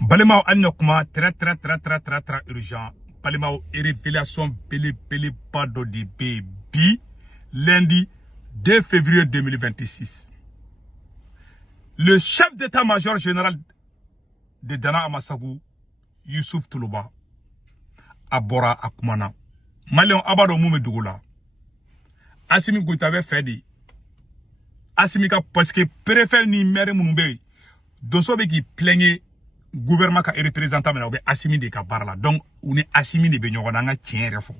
Balimao Anyokuma, très urgent. Balimao, révélation pele pas de baby. Lundi 2 février 2026. Le chef d'état-major général de Dana Amassagu, Youssouf Toulouba, Abora Akumana. Malion Abado Moume Dougoula. Assimi Goutabe Fedi. Assimika parce que préfère ni maire Moumbe. Dosobe qui plaignait gouvernement ka représentant mais obe Assimi de ka barla. Donc on est Assimi de Benyogona nga tien refo.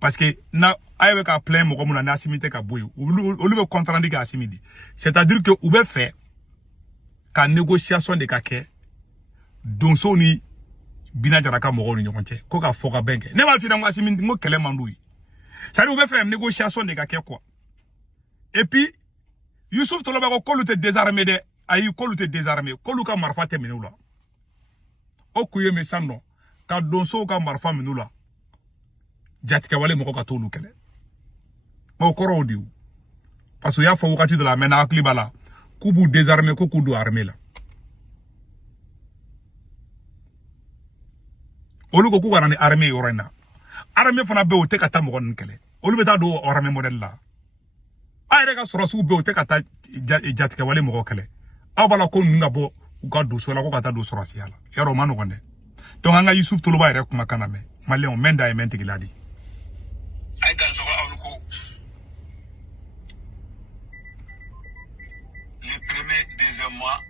Parce que na ayewe ka plein mo comme na Assimi te ka boyo. Ou le contrandi ka Assimi di. C'est-à-dire que oube fait ka négociation de ka ke donso ni bina jaraka mo ni nyokonche ko ka foka benke. Ne ma fina mo Assimi ngo kele mandui. Ça dit oube fait négociation de ka ke quoi. Et puis, Youssouf Toulouba ko kolu te désarmé de ayi kolu te désarmé kolu ka marfa te minula. O kuye me sanno ka donso ka marfa minula. Jatika wale moko ka tolu kele. Ma okoro odiu. Parce que ya fa wakati de la mena akli bala kubu désarmé ko kudu armé la. Olu ko ku kana ni armé yorena. Armé fana be o te ka ta moko nkele. Olu be ta do armé model la. Ayreka sorosu be o te kata jatika wale moko kele abala ko nunga bo uga doso la ko kata do sorasi ala yaro manu gonde donc anga Youssouf Toulouba ere kuma kana me malien menda e menti giladi ay dan so awlu ko le premier deuxième mois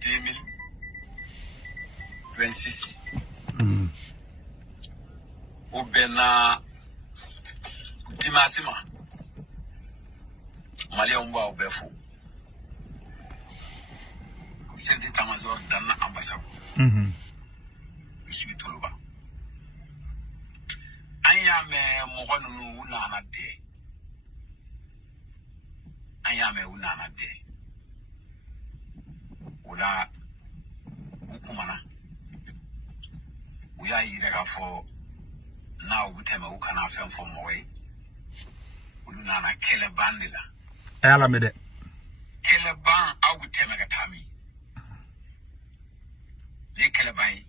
2026 au bena dimasima Malien mba obefu. Senti tamazor dana ambassade. Youssouf Toulouba. Anya me mogonu una na de. Anya me una na de. Ula ukumana. Uya yirega fo na ubutema ukana fem fo mowe. Uluna na kele bandila. Ayala mede. Kele ban awu tema gatami. Le kele ban.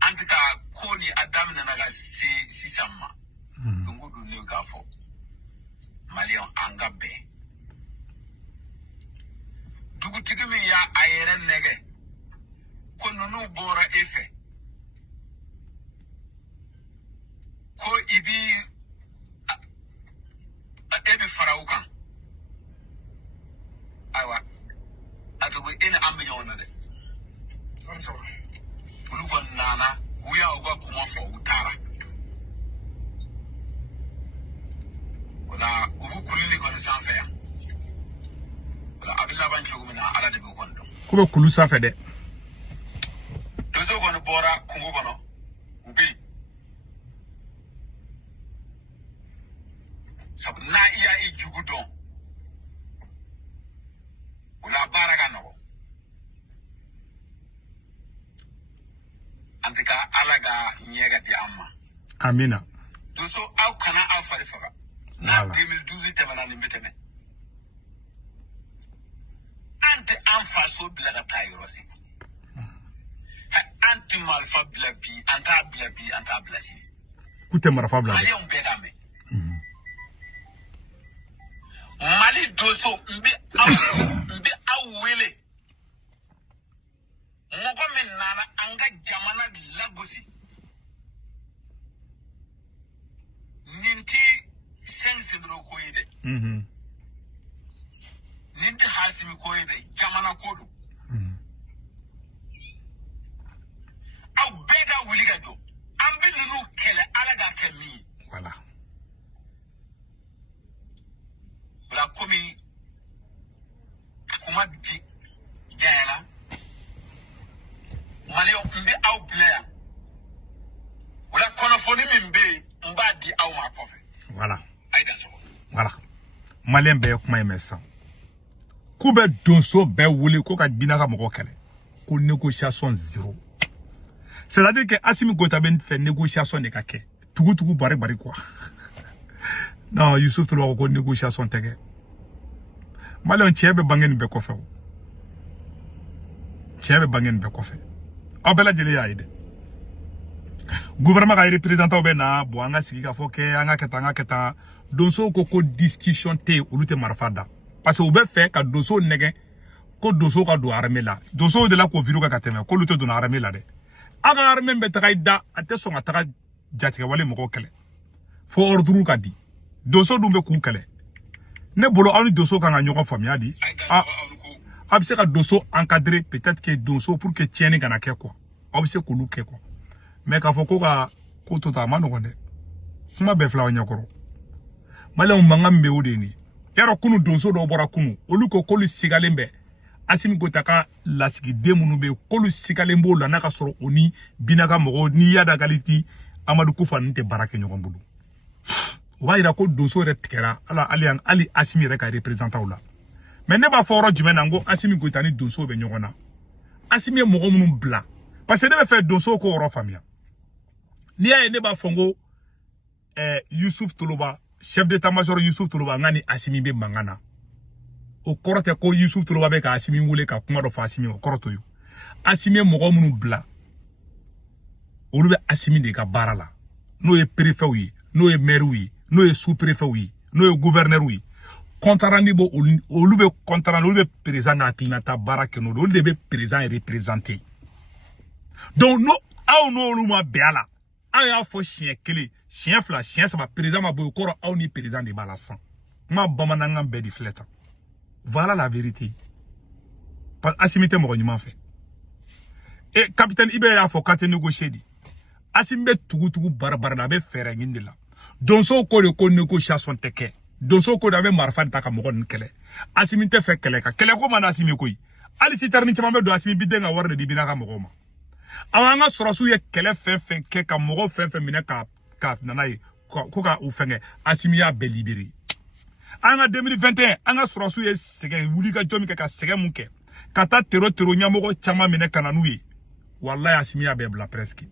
Antika koni adamina naga si sama. Dungu du ne gafo. Malion angabe. Dugu tigimi ya ayere nege. Kono bora efe. Ko ibi ebe faraukan aiwa adugo ina ambiyon na de onso bulugon nana uya uga kuma fo utara wala ubu kulili gon sanfe ya wala abilla ban jogu mina ala de be kondo ko kulu sanfe de dozo gon bora kungu gono ubi sabu na iya ijugudon ula baraga no antika alaga nyega di amma amina duso au kana au farifaga na 2012 temana ni beteme ante anfaso bila tayrosi anti malfa bila bi anta blasi kute marfa bila ali on bedame Mali doso mbe awele moko men nana anga jamana lagosi ninti sensible koyede ninti hasimi koyede jamana kodu aw bega wuliga do ambe nunu kele alaga kemi voilà la komi kuma di jayala malio mbe au blaya wala konofoni mbe mba di au ma kofe voilà aida so voilà malien be kuma emesa kube donso be wuli ko ka binaka moko kele ko négociation zéro c'est-à-dire que Assimi Goïta ben fait négociation de kake tugu bari quoi. Non, Youssouf Toulouba ko négociation tege. Malon tiebe bangen be ko few. tiens bangen be kofe abela jeli ya ide gouvernement ka représentant be na bo anga sigi ka fo ke anga keta donso ko discussion te ulute marfada parce que ou be fait ka doso nege ko doso ka do armée la doso de la ko viru ka teme ko lute do na armée la de aga armée be taida ate so ngata jatika wale moko kele fo ordre ka di doso dumbe ku kele ne bolo anu doso ka nga nyoko famia di abse ka doso encadré peut-être que doso pour que tienne kana ke quoi abse ko lu ke quoi mais ka foko ka ko tota mano konde kuma be fla nyakoro mala umanga mbe odeni yaro kunu doso do bora kunu oluko kolu sigalembe asimi ko taka lasigi demunu be kolu sigalembo la naka soro oni binaka mogo ni yada galiti amadu kufa nte barake nyogon bulu oba ira ko doso re tikera ala ali asimi re ka representant la mais ne ba foro jumena ngo asimi ko tani doso be nyogona asimi mogo munu bla parce que ne be fait doso ko oro famia ni ya ne ba fongo Youssouf Toloba chef d'état-major Youssouf Toloba ngani asimi be mangana o korote ko Youssouf Toloba be ka asimi ngule ka kuma do fa asimi o koroto yo asimi mogo munu bla olu be asimi de ka barala no ye préfet wi no ye maire wi no ye sous-préfet wi no ye gouverneur wi kontarani bo olu be kontarani olu be président na klinata barake no olu be président représenter donc no aw no olu ma beala aya fo chien kele chien fla chien ça va président ma boy koro aw ni président de balasan ma bamananga be di fleta voilà la vérité pas asimité mo nyuma fait et capitaine Ibe ya fo kate négocier di asimbe tugu barbar na be fere nginde la donso ko de ko négociation teke donso ko da be marfa ta ka mo kon kele asimite fe kele ko mana asimi koy ali si termine chama be do asimi bi de nga warde di bina ka mo ma awanga sorosu ye kele fen ke ka mo fen mine ka nanayi ko ka u fenge asimi ya be libéré anga 2021 anga sorosu ye sege wuli ka jomi ka sege munke kata tero nyamoko chama mine kananu ye wallahi asimi ya be bla presque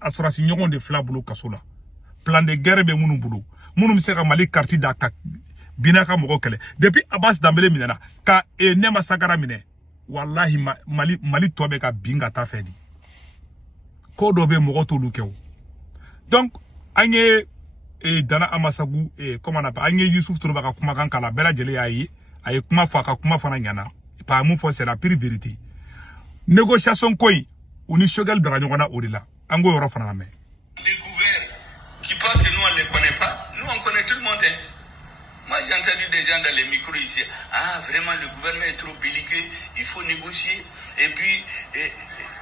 asurasi nyogon de flabulo kasola plan de guerre be munu bulo munu se ka mali carte da ka binaka mogo kele depuis Abbas Dambélé minena ka nema sagara mine wallahi mali tobe ka binga ta fedi ko do be mogo to lukew donc anye dana amasagu comment on appelle anye Youssouf Toloba ka kuma kan kala bela jele ayi ay kuma fa ka kuma fana nyana pa mu fo c'est la pure vérité négociation koy uni shogal bera nyona odila ango yoro fana la mais découvert qui pensent que nous on les connaît pas, nous on connaît tout le monde. Hein. Moi j'ai entendu des gens dans les micros ici, ah vraiment le gouvernement est trop belliqueux, il faut négocier et puis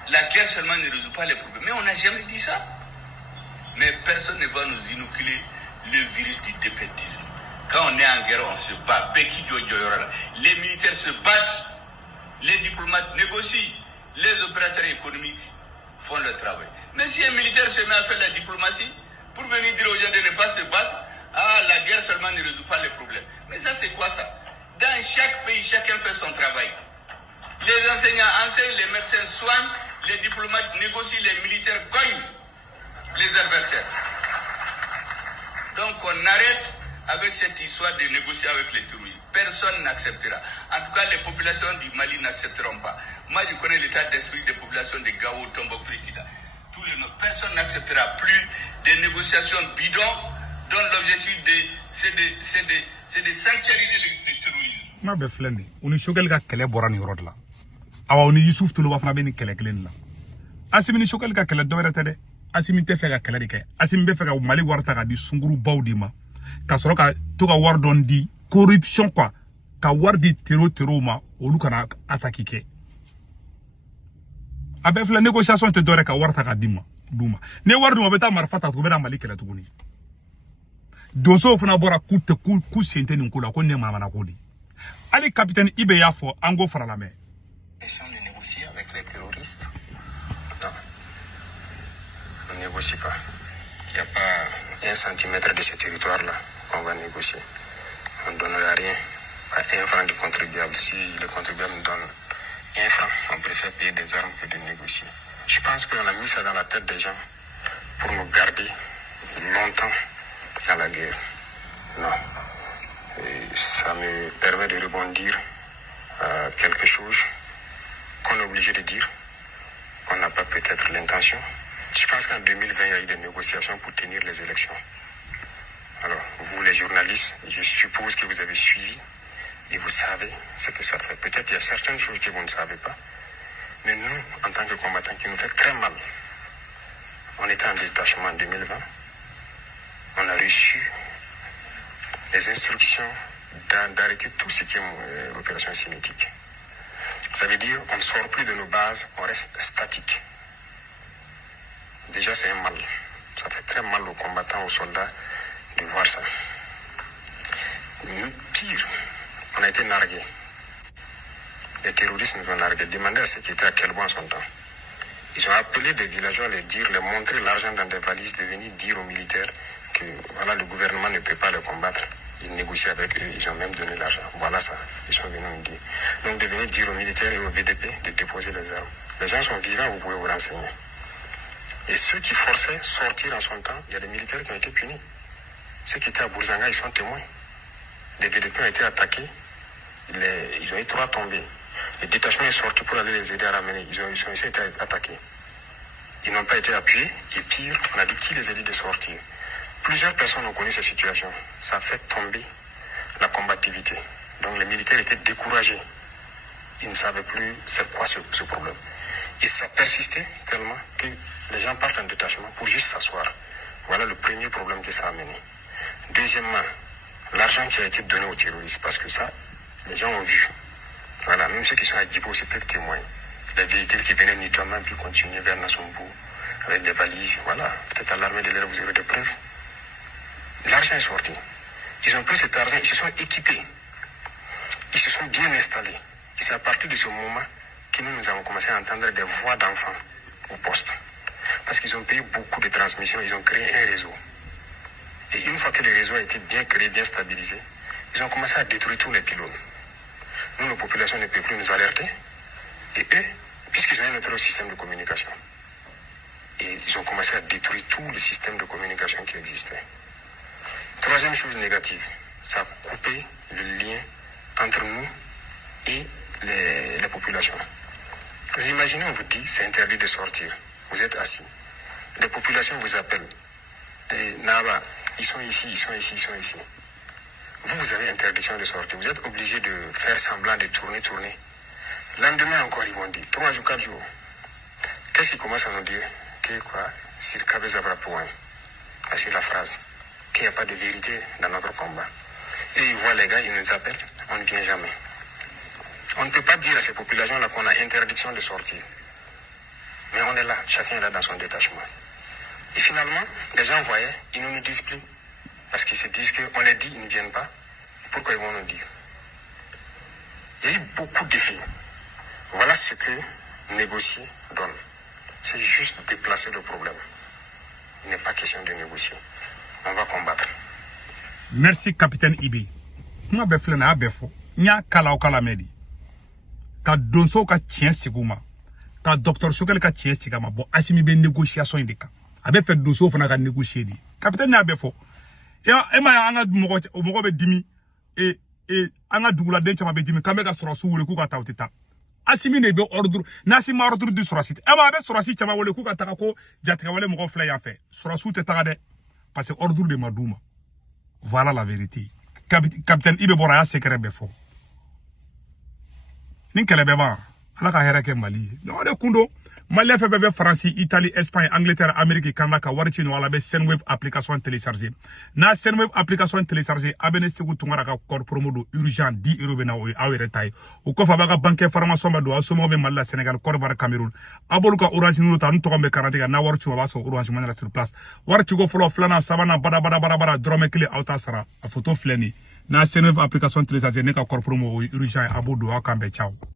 la guerre seulement ne résout pas les problèmes. Mais on n'a jamais dit ça. Mais personne ne va nous inoculer le virus du défaitisme. Quand on est en guerre, on se bat. Les militaires se battent, les diplomates négocient, les opérateurs économiques font le travail. Mais si un militaire se met à faire la diplomatie pour venir dire aux gens de ne pas se battre, ah, la guerre seulement ne résout pas les problèmes. Mais ça, c'est quoi ça? Dans chaque pays, chacun fait son travail. Les enseignants enseignent, les médecins soignent, les diplomates négocient, les militaires cognent les adversaires. Donc on arrête avec cette histoire de négocier avec les terroristes. Personne n'acceptera. En tout cas, les populations du Mali n'accepteront pas. Moi, je connais l'état d'esprit des populations de Gao, Tombouctou et Kida. Personne n'acceptera plus des négociations bidons dont l'objectif c'est de sanctuariser le terrorisme. Ma be flende uni shogal ga kele borani rodla awa uni Youssouf Toloba fana be ni kele kelen la asimi ni shogal ga kele do rete de asimi te fe ga kele de ke asimi be fe ga Mali warta ga di sunguru bawdi ma ka soro ka to ga war don di corruption quoi ka war di terror ma olu kana attaquer ke abe fla négociation te dore ka warta ka dima duma ne war duma beta marfata to be na Mali kele tuguni doso fana bora ku sente ni kula ko ne mama na kodi ali capitaine Ibe ya fo ango fara la mer question de négocier avec les terroristes. Non, on ne négocie pas. Il n'y a pas un centimètre de ce territoire-là qu'on va négocier. On ne donnera rien, pas un franc de contribuable. Si le contribuable nous donne un franc, on préfère payer des armes que de négocier. Je pense qu'on a mis ça dans la tête des gens pour nous garder longtemps à la guerre. Non. Et ça me permet de rebondir à quelque chose qu'on est obligé de dire qu'on n'a pas peut-être l'intention. Je pense qu'en 2020, il y a eu des négociations pour tenir les élections. Alors, vous les journalistes, je suppose que vous avez suivi et vous savez ce que ça fait. Peut-être qu'il y a certaines choses que vous ne savez pas, mais nous, en tant que combattants, qui nous fait très mal. On était en détachement en 2020. On a reçu les instructions d'arrêter tout ce qui est opération cinétique. Ça veut dire on ne sort plus de nos bases, on reste statique. Déjà, c'est un mal. Ça fait très mal aux combattants, aux soldats de voir ça. Pire, on a été nargués. Les terroristes nous ont nargués. Demandez à ceux qui étaient à Kelbo en son temps. Ils ont appelé des villageois à les montrer l'argent dans des valises, de venir dire aux militaires que voilà, le gouvernement ne peut pas les combattre. Ils négocient avec eux, ils ont même donné l'argent. Voilà ça, ils sont venus nous dire. Donc de venir dire aux militaires et aux VDP de déposer les armes. Les gens sont vivants, vous pouvez vous renseigner. Et ceux qui forçaient sortir en son temps, il y a des militaires qui ont été punis. Ceux qui étaient à Bourzanga, ils sont témoins. Les VDP ont été attaqués, ils ont eu 3 tombés. Le détachement est sorti pour aller les aider à ramener. Ils ont été attaqués. Ils n'ont pas été appuyés. Et pire, on a dit qui les a dit de sortir. Plusieurs personnes ont connu cette situation. Ça a fait tomber la combativité. Donc les militaires étaient découragés. Ils ne savaient plus c'est quoi ce problème. Et ça persistait tellement que les gens partent en détachement pour juste s'asseoir. Voilà le premier problème que ça a amené. Deuxièmement, l'argent qui a été donné aux terroristes. Parce que ça, les gens ont vu. Voilà, même ceux qui sont à Djibo aussi peuvent témoigner. Les véhicules qui venaient mutuellement puis continuer vers Nassombo avec des valises. Voilà, peut-être à l'armée de l'air, vous aurez des preuves. L'argent est sorti. Ils ont pris cet argent, ils se sont équipés. Ils se sont bien installés. Et c'est à partir de ce moment que nous avons commencé à entendre des voix d'enfants au poste. Parce qu'ils ont payé beaucoup de transmissions, ils ont créé un réseau. Et une fois que le réseau a été bien créé, bien stabilisé, ils ont commencé à détruire tous les pylônes. Nous, nos populations ne peuvent plus nous alerter. Et eux, puisqu'ils ont un autre système de communication, et ils ont commencé à détruire tous les systèmes de communication qui existaient. Troisième chose négative, ça a coupé le lien entre nous et les populations. Vous imaginez, on vous dit, c'est interdit de sortir. Vous êtes assis. Les populations vous appellent. Et Naba, ils sont ici, ils sont ici, ils sont ici. Vous avez interdiction de sortir. Vous êtes obligé de faire semblant de tourner. Lendemain encore, ils vont dire, 3 jours, 4 jours. Qu'est-ce qu'ils commencent à nous dire? Que quoi? S'il cabezabra point. C'est la phrase. Qu'il n'y a pas de vérité dans notre combat. Et ils voient les gars, ils nous appellent, on ne vient jamais. On ne peut pas dire à ces populations-là qu'on a interdiction de sortir. Mais on est là, chacun est là dans son détachement. Et finalement, les gens voyaient, ils ne nous disent plus. Parce qu'ils se disent qu'on les dit, ils ne viennent pas. Pourquoi ils vont nous dire? Il y a eu beaucoup de défis. Voilà ce que négocier donne. C'est juste déplacer le problème. Il n'est pas question de négocier. On va combattre. Merci, capitaine Ibi. Nga befle na befo. Nya kala okala medi. Ka donso ka tien siguma. Ka docteur Chokel ka tien sigama. Bon, asimi be négociation indika. Abe fait donso fana ka négocier di. Capitaine nya befo. Ema anga mogo be dimi e anga dugula den chama be dimi kambe ka sura su wole ku ka tawtita. Asimi ne be ordre nasi ma ordre du sura site. Ema be sura site chama wole ku ka taka ko jatika wale mogo fla ya fe. Sura su te taka de. Parce que ordre de Madouma. Voilà la vérité. Capitaine Ibe Boraya secret befo. Ninkele beba. Ala ka hereke Mali. No de kundo. Mali fait bébé France, Italie, Espagne, Angleterre, Amérique, Canada, Warchi no ala be Sendwave application téléchargée. Na Sendwave application téléchargée, abene segu tungara ka code promo do urgent 10 € bena o awere tay. O ko fa baga banque formation ba do asomo be Mali Sénégal, Côte d'Ivoire, Cameroun. Abolu ka orange no ta nto ko be karate na Warchi ba so orange manela sur place. Warchi go folo flana sabana bada drome kile auta sara. A photo flani. Na Sendwave application téléchargée ne ka code promo o urgent abodo akambe ciao.